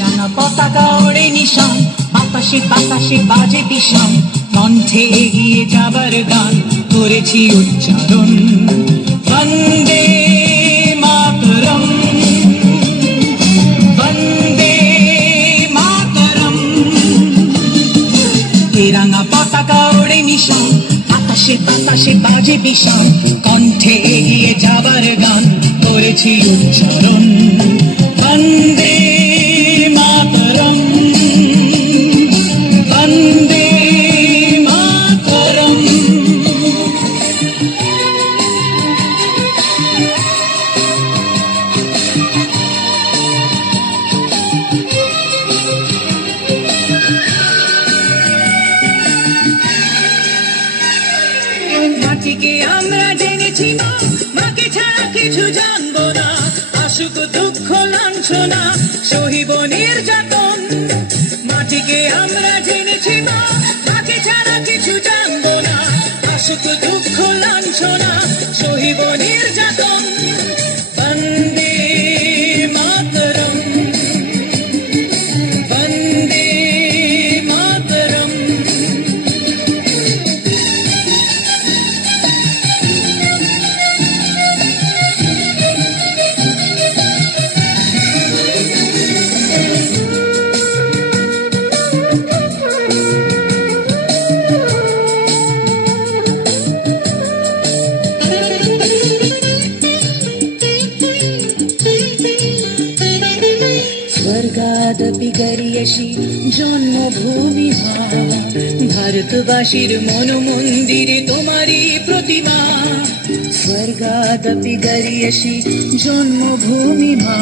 রাঙা পতাকা ওড়ে নিশান, বাতাসে বাতাসে বাজে বিষাণ, কণ্ঠে এগিয়ে যাবার গান করেছি উচ্চারণ। বন্দে মাতরম, বন্দে মাতরম। এ রাঙা পতাকা ওড়ে নিশান, বাতাসে বাতাসে বাজে বিষাণ, কণ্ঠে এগিয়ে যাবার গান করেছি উচ্চারণ। বন্দে মাতরম, বন্দে মাতরম। মাটিকে আমরা জেনেছি মা, মাকে ছাড়া কিছু জানবো না। আসুক দুঃখ লাঞ্ছনা, সহিব নির্যাতন। মাটিকে আমরা জেনেছি মা, মাকে ছাড়া কিছু জানবো না। আসুক দুঃখ লাঞ্ছনা, সহিব নির্যাতন। বন্দে মাতরম, বন্দে মাতরম। স্বর্গাদপি গরিয়সী জন্মভূমি মা, ভারতবাসীর মন মন্দিরে তোমারই প্রতিমা। স্বর্গাদপি গরিয়সী জন্মভূমি মা,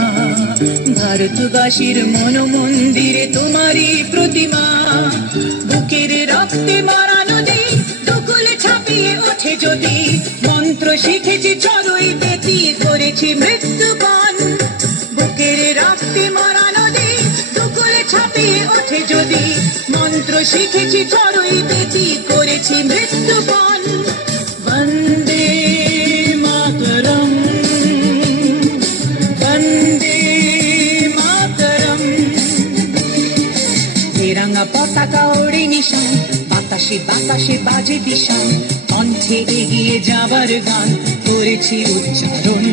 ভারতবাসীর মন মন্দিরে তোমারই প্রতিমা। বুকের রক্তে মারা নদী, দুকুলে ছাপিয়ে ওঠে যদি, মন্ত্র শিখেছি চড়ুই বেতি, করেছি মৃত্যুপণ। বুকের রক্তে মারা নদী, দুকুলে ছাপিয়ে ওঠে যদি, মন্ত্র শিখেছি চড়ুই বেতি, করেছি মৃত্যুপণ। বন্দে মাতরম, বন্দে মাতরম। এ রাঙা পতাকা ওড়ে নিশান, বাতাসে বাতাসে বাজে বিষাণ, কণ্ঠে এগিয়ে যাবার গান করেছি উচ্চারণ।